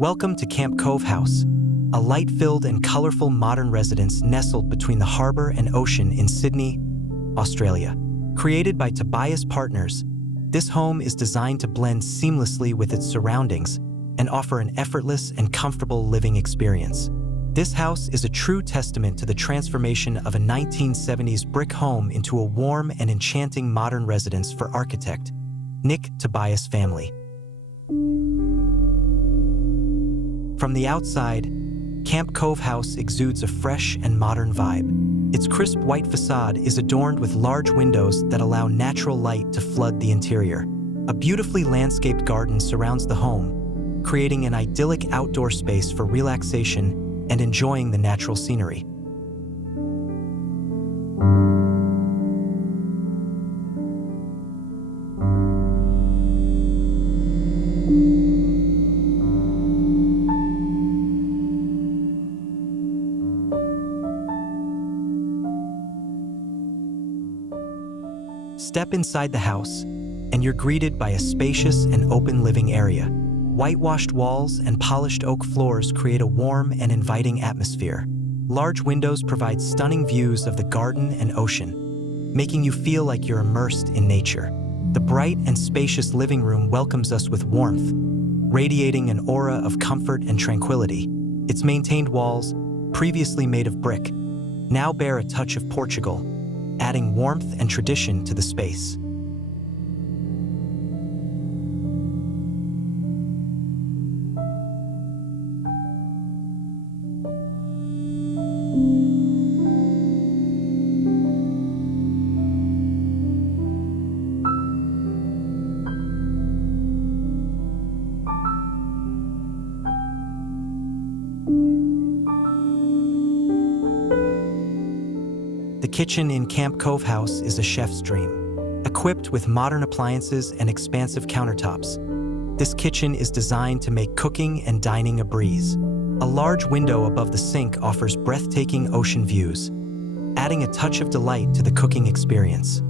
Welcome to Camp Cove House, a light-filled and colorful modern residence nestled between the harbor and ocean in Sydney, Australia. Created by Tobias Partners, this home is designed to blend seamlessly with its surroundings and offer an effortless and comfortable living experience. This house is a true testament to the transformation of a 1970s brick home into a warm and enchanting modern residence for architect Nick Tobias family. From the outside, Camp Cove House exudes a fresh and modern vibe. Its crisp white facade is adorned with large windows that allow natural light to flood the interior. A beautifully landscaped garden surrounds the home, creating an idyllic outdoor space for relaxation and enjoying the natural scenery. Step inside the house, and you're greeted by a spacious and open living area. Whitewashed walls and polished oak floors create a warm and inviting atmosphere. Large windows provide stunning views of the garden and ocean, making you feel like you're immersed in nature. The bright and spacious living room welcomes us with warmth, radiating an aura of comfort and tranquility. Its maintained walls, previously made of brick, now bear a touch of Portugal, adding warmth and tradition to the space. The kitchen in Camp Cove House is a chef's dream. Equipped with modern appliances and expansive countertops, this kitchen is designed to make cooking and dining a breeze. A large window above the sink offers breathtaking ocean views, adding a touch of delight to the cooking experience.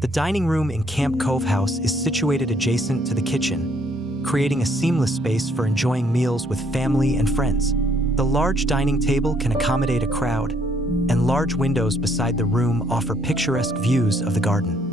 The dining room in Camp Cove House is situated adjacent to the kitchen, creating a seamless space for enjoying meals with family and friends. The large dining table can accommodate a crowd, and large windows beside the room offer picturesque views of the garden.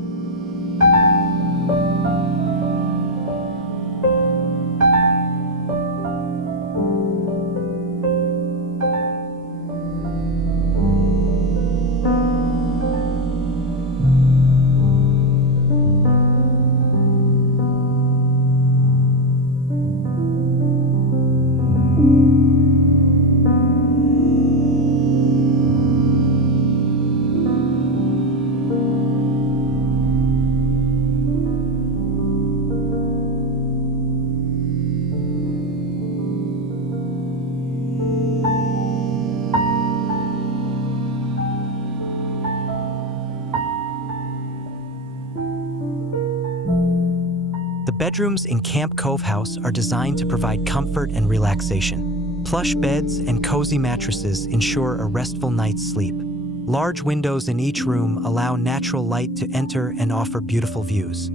The bedrooms in Camp Cove House are designed to provide comfort and relaxation. Plush beds and cozy mattresses ensure a restful night's sleep. Large windows in each room allow natural light to enter and offer beautiful views.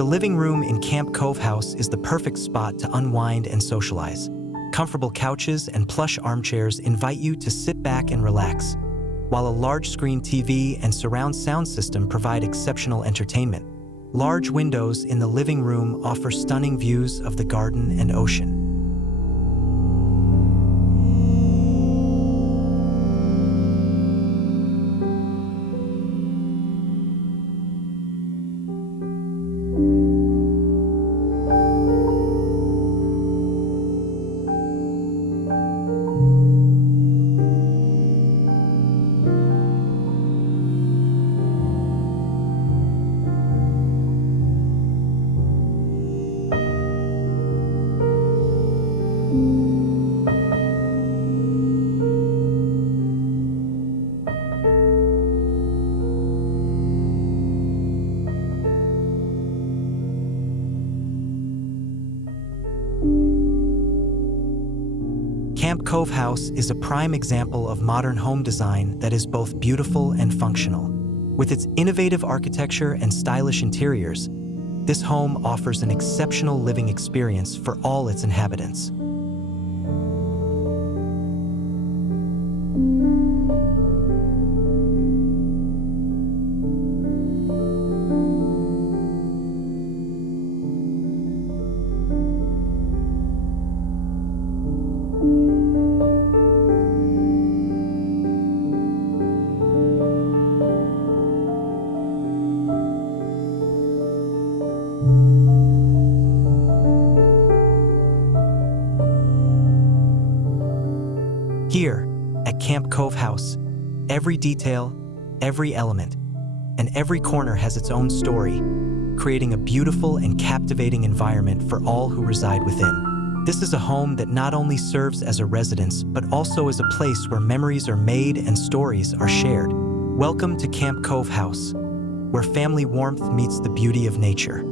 The living room in Camp Cove House is the perfect spot to unwind and socialize. Comfortable couches and plush armchairs invite you to sit back and relax, while a large-screen TV and surround sound system provide exceptional entertainment. Large windows in the living room offer stunning views of the garden and ocean. Camp Cove House is a prime example of modern home design that is both beautiful and functional. With its innovative architecture and stylish interiors, this home offers an exceptional living experience for all its inhabitants. Here, at Camp Cove House, every detail, every element, and every corner has its own story, creating a beautiful and captivating environment for all who reside within. This is a home that not only serves as a residence, but also as a place where memories are made and stories are shared. Welcome to Camp Cove House, where family warmth meets the beauty of nature.